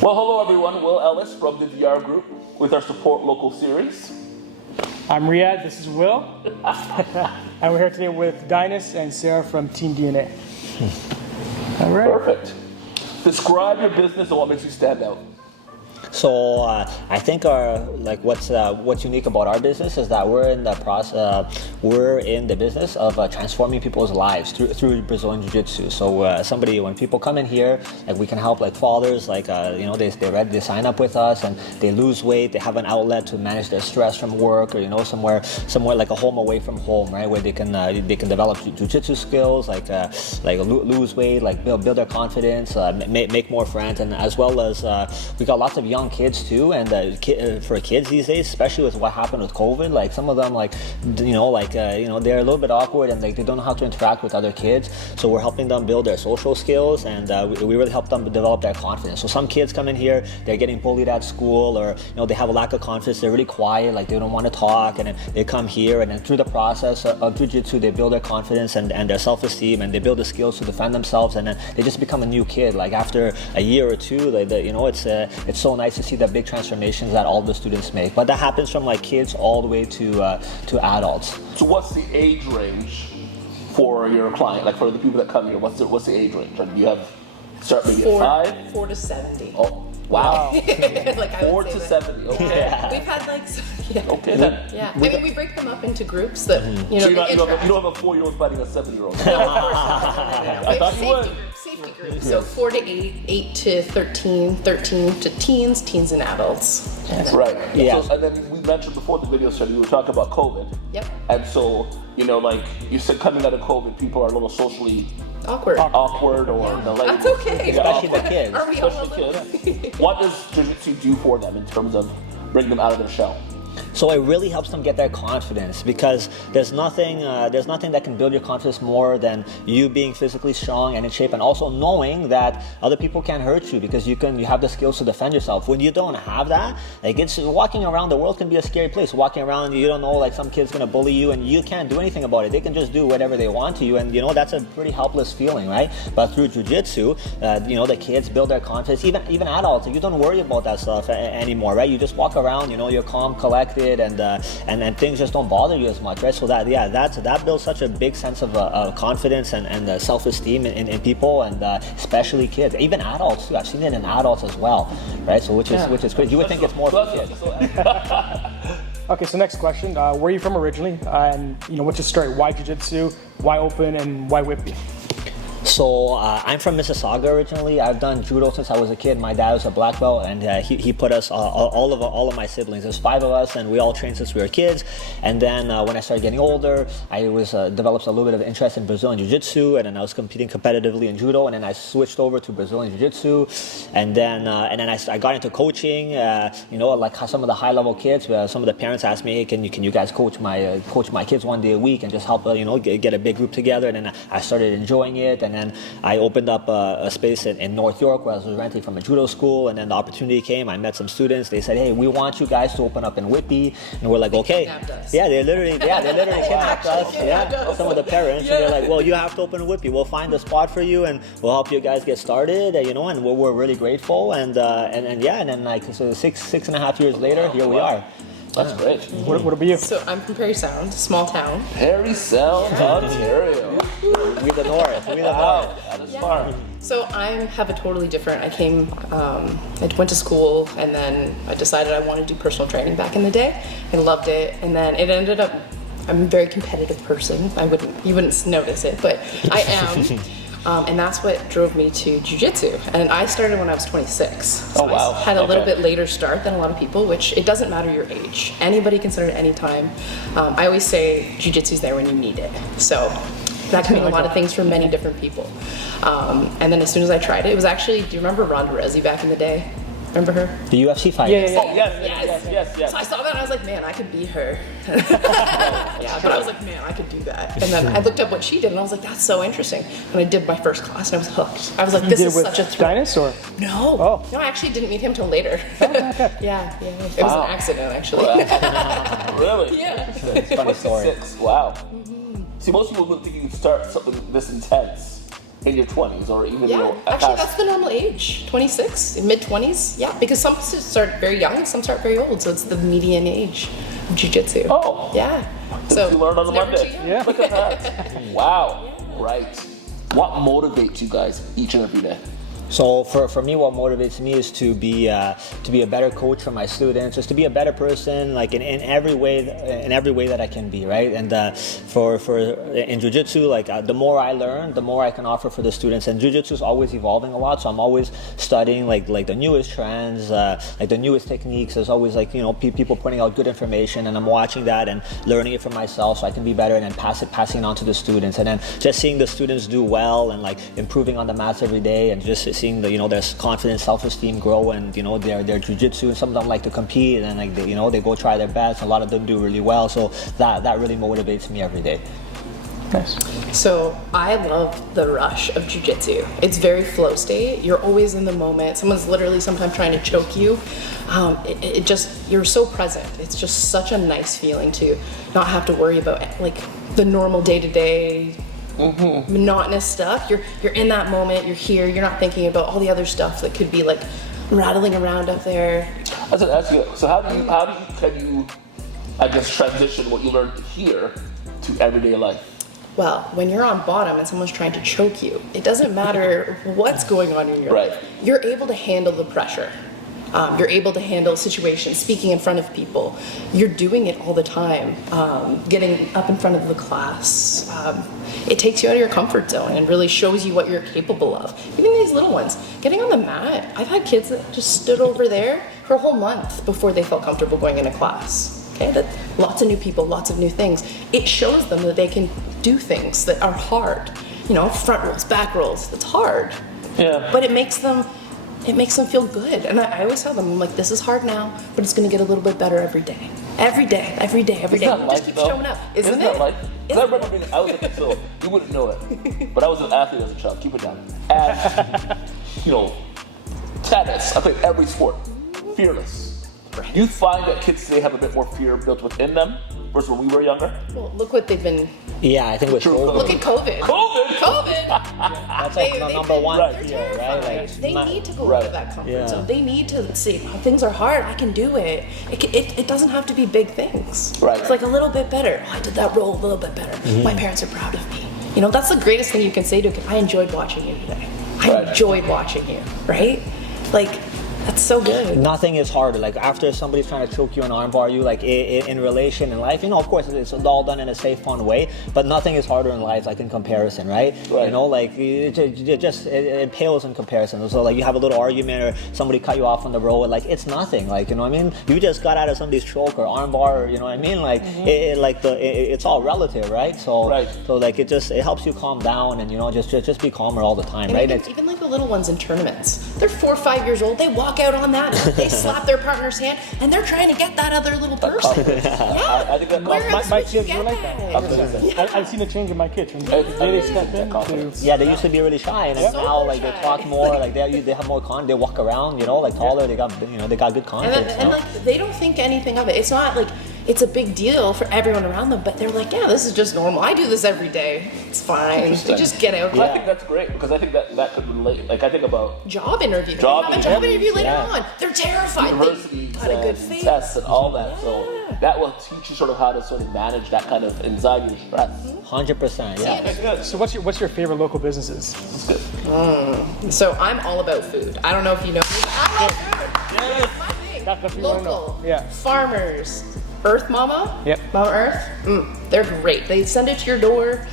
Well, hello everyone. Will Ellis from the VR Group with our Support Local series. I'm Riyadh, this is Will. And we're here today with Dynas and Sarah from Team DNA. All right. Perfect. Describe your business and what makes you stand out. So I think what's unique about our business is that we're in the business of transforming people's lives through Brazilian Jiu-Jitsu. So when people come in here, we can help fathers, they sign up with us and they lose weight, they have an outlet to manage their stress from work or somewhere like a home away from home, right, where they can develop Jiu-Jitsu skills, lose weight, build their confidence, make more friends, and as well as we got lots of young kids too, and for kids these days, especially with what happened with COVID, some of them they're a little bit awkward and they don't know how to interact with other kids. So we're helping them build their social skills, and we really help them develop their confidence. So some kids come in here, they're getting bullied at school, or they have a lack of confidence, they're really quiet, they don't want to talk, and then they come here, and then through the process of Jiu-Jitsu, they build their confidence and their self-esteem, and they build the skills to defend themselves, and then they just become a new kid. After a year or two, it's so nice to see the big transformations that all the students make. But that happens from kids all the way to adults. So what's the age range for your client? For the people that come here, what's the age range? Do you have start maybe at 5? 4 to 70. Oh, wow. 4 to 70. Okay. Yeah. We've had Okay. Yeah. We break them up into groups that So you don't have a 4-year-old fighting a 7-year-old. No, of course not. I thought you would. Safety groups. So 4 to 8, 8 to 13, 13 to teens and adults. Right. Yeah. So, and then we mentioned before the video started, we were talking about COVID. Yep. And so, you said coming out of COVID, people are a little socially Awkward. or That's okay. Especially the kids. Are we all Especially a kids. little? What does Jiu-Jitsu do for them in terms of bringing them out of their shell? So it really helps them get their confidence, because there's nothing that can build your confidence more than you being physically strong and in shape, and also knowing that other people can't hurt you because you have the skills to defend yourself. When you don't have that, it's walking around, the world can be a scary place. Walking around, you don't know, some kid's gonna bully you and you can't do anything about it. They can just do whatever they want to you, and that's a pretty helpless feeling, right? But through Jiu-Jitsu, the kids build their confidence. Even adults, you don't worry about that stuff anymore, right? You just walk around, you're calm, collected, and things just don't bother you as much, right? So that builds such a big sense of confidence and self-esteem in people, and especially kids, even adults too. I've seen it in adults as well, right? So which is great. You would think it's more for kids. Okay, so next question. Where are you from originally? And what's your story? Why Jiu-Jitsu? Why Open? And why Whitby? So I'm from Mississauga originally. I've done judo since I was a kid. My dad was a black belt, and he put us all of my siblings. There's 5 of us, and we all trained since we were kids. And then when I started getting older, I developed a little bit of interest in Brazilian Jiu-Jitsu, and then I was competing competitively in judo, and then I switched over to Brazilian Jiu-Jitsu, and then I got into coaching. Some of the high-level kids. Some of the parents asked me, "Hey, can you guys coach my kids one day a week and just help get a big group together?" And then I started enjoying it. And then I opened up a space in North York where I was renting from a judo school, and then the opportunity came. I met some students. They said, "Hey, we want you guys to open up in Whitby," and we're like, "Okay." Yeah, they literally kidnapped us. Yeah, some of the parents, and they're like, "Well, you have to open in Whitby. We'll find a spot for you, and we'll help you guys get started." And we're really grateful. And then so 6.5 years later, here we are. That's great. What about you? So I'm from Parry Sound, small town. Parry Sound, Ontario. We the north. Wow, that is far. So I have a totally different. I went to school, and then I decided I wanted to do personal training back in the day. I loved it, and then it ended up. I'm a very competitive person. You wouldn't notice it, but I am. And that's what drove me to Jiu-Jitsu. And I started when I was 26. So wow. I had a little bit later start than a lot of people, which it doesn't matter your age. Anybody can start at any time. I always say Jiu-Jitsu's there when you need it. So that can mean a lot of things for many different people. And then as soon as I tried it was actually, do you remember Ronda Rousey back in the day? Remember her? The UFC fight. Yeah. Oh, yes. So I saw that and I was like, man, I could be her. But I was like, man, I could do that. And then I looked up what she did and I was like, that's so interesting. And I did my first class and I was hooked. I was like, this is such a thrill. Dynas or? No. Oh. No, I actually didn't meet him till later. Yeah. It was an accident, actually. Really? Yeah. Funny story. 26. Wow. See, most people would think you could start something this intense in your 20s or even, Yeah, actually, past? that's the normal age, 26, mid 20s. Yeah, because some start very young, some start very old, so it's the median age of jiu-jitsu. Oh. Yeah. So you learned on the it's never Monday. too young. Yeah. Look at that. Wow. Right. What motivates you guys each and every day? So for me, what motivates me is to be a better coach for my students, just to be a better person, like in every way that I can be, right? And for in jiu-jitsu, like the more I learn, the more I can offer for the students. And jiu-jitsu is always evolving a lot, so I'm always studying like the newest trends, like the newest techniques. There's always people putting out good information, and I'm watching that and learning it for myself so I can be better, and then passing it on to the students. And then just seeing the students do well and like improving on the mats every day, and just seeing their confidence, self-esteem grow, and their jiu-jitsu, and some of them like to compete, and like they go try their best. A lot of them do really well, so that really motivates me every day. Nice. So I love the rush of jiu-jitsu. It's very flow state. You're always in the moment. Someone's literally sometimes trying to choke you. You're so present. It's just such a nice feeling to not have to worry about like the normal day-to-day monotonous stuff. You're in that moment. You're here. You're not thinking about all the other stuff that could be like rattling around up there. I was gonna ask you, so can you, I guess, transition what you learned here to everyday life? Well, when you're on bottom and someone's trying to choke you, it doesn't matter what's going on in your Right. life. You're able to handle the pressure. You're able to handle situations, speaking in front of people. You're doing it all the time. Getting up in front of the class. It takes you out of your comfort zone and really shows you what you're capable of. Even these little ones, getting on the mat. I've had kids that just stood over there for a whole month before they felt comfortable going into class. Okay, that lots of new people, lots of new things. It shows them that they can do things that are hard. Front rolls, back rolls. It's hard. Yeah. But it makes them feel good. And I always tell them, I'm like, this is hard now, but it's going to get a little bit better every day. Every day, every day, every day. Isn't that It life, just keeps though? showing up. Isn't that it? life? 'Cause I remember I was like, so you wouldn't know it, but I was an athlete as a child. Keep it down. And tennis. I played every sport. Fearless. Do you find that kids today have a bit more fear built within them versus when we were younger? Well, look what they've been. Yeah, I think with True. COVID, Look at COVID. COVID? that's like the number one Right. fear, right? Terrified. Like, They need to go out Right. of that comfort Yeah. zone. They need to see, oh, things are hard. I can do it. It doesn't have to be big things. Right. It's like a little bit better. Oh, I did that roll a little bit better. My parents are proud of me. That's the greatest thing you can say to a kid. I enjoyed watching you today. I Right. enjoyed watching you. Right? Like, that's so good. nothing is harder. Like after somebody's trying to choke you and armbar you, like in relation in life, of course it's all done in a safe, fun way. But nothing is harder in life, like in comparison, right? Right. Like it pales in comparison. So like you have a little argument or somebody cut you off on the road, like it's nothing. Like you just got out of somebody's choke or armbar, or like it's all relative, right? So Right. so like it helps you calm down and just be calmer all the time, And right? even like the little ones in tournaments. They're 4 or 5 years old. They walk out on that. They slap their partner's hand, and they're trying to get that other little person. Yeah. I think that Where comes- else My would you kids were get like that. I've seen a change in my kids from the day they step in to. Yeah, they used to be really shy, and then So now like they shy. talk more, like they have more they walk around, like taller. They got they got good And, confidence. then, and like they don't think anything of it. It's not like it's a big deal for everyone around them, but they're like, yeah, this is just normal. I do this every day. It's fine. They just get out. I think that's great because I think that could relate. Like I think about Job interview. They Job have a job interview later Yeah. on. They're terrified. universities They got a good and face. tests and all that. So that will teach you sort of how to sort of manage that kind of anxiety and stress. 100%. Yeah. It's good. So what's your favorite local businesses? It's good. So I'm all about food. I don't know if you know me, but I love food. It's my thing. That's what you wanna know. Local. Yeah. Farmers. Earth Mama. Yep. Mama Earth. They're great. They send it to your door.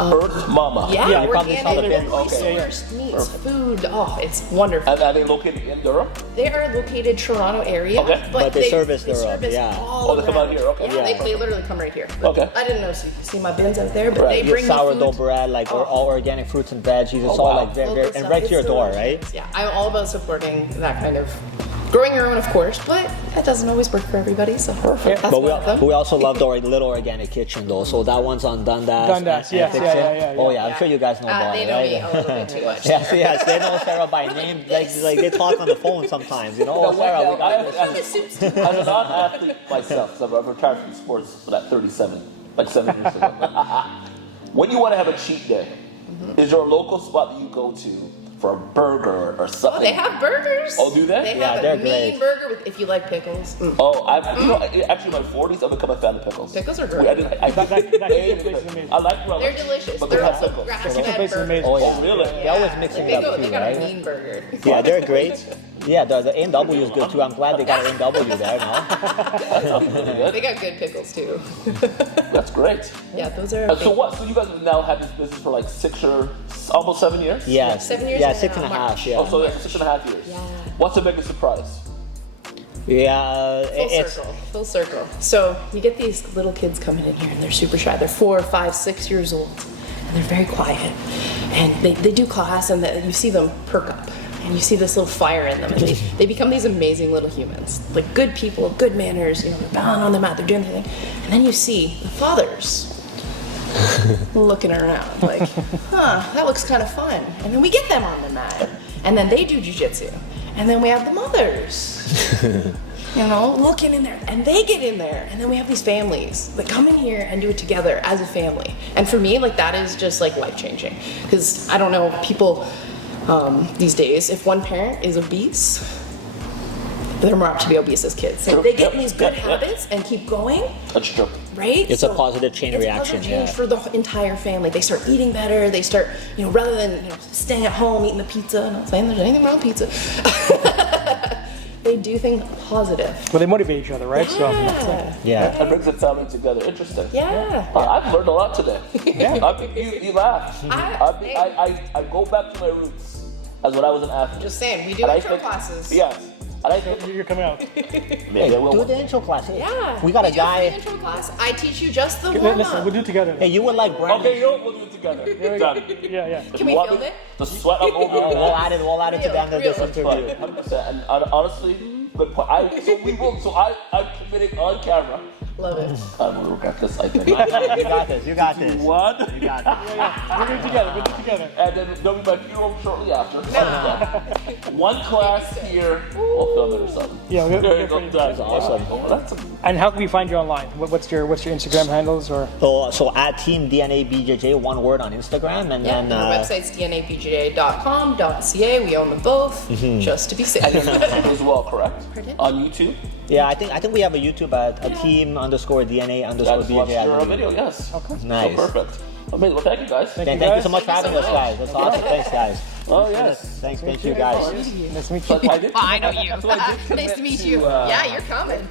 Earth Mama. Yeah, Yeah, you probably saw the organic, bin. fully Okay. sourced meats, food. Oh, it's wonderful. And are they located in Durham? They are located Toronto area, Okay. But they service they Durham, service yeah. all Oh, they come out around. here, okay. Yeah, Yeah. they literally come right here. Okay. I didn't know, so you can see my bins out there, but Right. they Your bring me sourdough food. bread, like Oh. all organic fruits and veggies. It's Oh, all wow. like very, Local and stuff. right to It's your door, delicious. right? Yeah, I'm all about supporting that kind of growing your own, of course, but that doesn't always work for everybody. So perfect. That's But one of them. we also love the little organic kitchen though. So that one's on Dundas. Dundas, and yes, Dixon. yeah. Oh yeah, I'm sure you guys know about They it, know right? me a little bit too much. Yes, they know Sarah by name. Like they talk on the phone sometimes. Oh, Sarah, we got this. As a non-athlete myself, so I've retired from sports for that 37, like 7 years ago. When you want to have a cheat day, is there a local spot that you go to for a burger or something? Oh, they have burgers. Oh, do they? They Yeah, have they're a mean great. burger with, if you like pickles. Oh, actually, in my 40s, I've become a fan of pickles. Pickles are great. I That place is amazing. I like relish. They're delicious. But They're they have also pickles. Pizza grass-fed place is burgers. amazing. Oh yeah. Oh, really? They always mixing They it up go. too, They got right? a mean burger. Yeah, they're great. Yeah, the A&W is good too. I'm glad they got an A&W there now. That sounds really good. They got good pickles too. That's great. Yeah, those are. So what? So you guys have now had this business for like almost 7 years? Yeah, 7 years yeah, now, 6.5. March. Yeah, Oh, so yeah, 6.5 years. Yeah. What's the biggest surprise? yeah. Full circle. So you get these little kids coming in here and they're super shy. They're 4, 5, 6 years old and they're very quiet. And they do class and you see them perk up and you see this little fire in them and they become these amazing little humans. Like good people, good manners, they're bowing on the mat, they're doing their thing. And then you see the fathers looking around like, that looks kind of fun. And then we get them on the mat and then they do jujitsu. And then we have the mothers. Looking in there, and they get in there, and then we have these families that come in here and do it together as a family. And for me, like that is just like life changing, because I don't know people these days. If one parent is obese, they're more apt to be obese as kids. So True. if they get in these good Yep, yep. habits and keep going, That's true. right? It's a positive chain it's reaction, A positive change yeah. for the entire family. They start eating better. They start, rather than staying at home eating the pizza. I'm not saying there's anything wrong with pizza. They do things positive. Well, they motivate each other, right? So Yeah. Yeah. That brings the family together. Interesting. Yeah. I've learned a lot today. Yeah. You laugh. I go back to my roots as when I was an athlete. Just saying, we do And I intro think- classes. Yes. And I think you're coming out. maybe I will Do one the day. intro class. Hey, Yeah. we got a do free guy. intro class. I teach you just the warm Listen, up. we'll do it together. Hey, you would like Brandon. Okay, we'll do it together. Done. Yeah, yeah. If Can you we want film me- it? The sweat I'm over. We'll add it to the end of this Real. interview. 100%. And honestly, good point. I'm committing on camera. Love it. I'm gonna regret this. I think. You got this. You got this. One. You got this. We'll do it together. We'll do it together. And then there'll be my funeral shortly after. One class here. We'll film it or something. Yeah, we'll There you get go. ready. Done. That's awesome. Oh, that's And how can we find you online? What's your Instagram handles or? So at Team DNA BJJ, one word on Instagram, and Yeah, then our website's dnabja.com.ca. We own them both, just to be safe. and YouTube as well, correct? Pardon? On YouTube. yeah, I think we have a YouTube at a Team_DNA_BJJ. That's watch I your believe. video. Yes. Nice. So perfect. Amazing. Well, thank you guys. Thank you so much for having us, guys. That's awesome. Thanks, guys. Oh yes. Thanks you guys. Nice to meet you. I did. I know you. So I did Nice to commit meet to, you. Yeah, you're coming.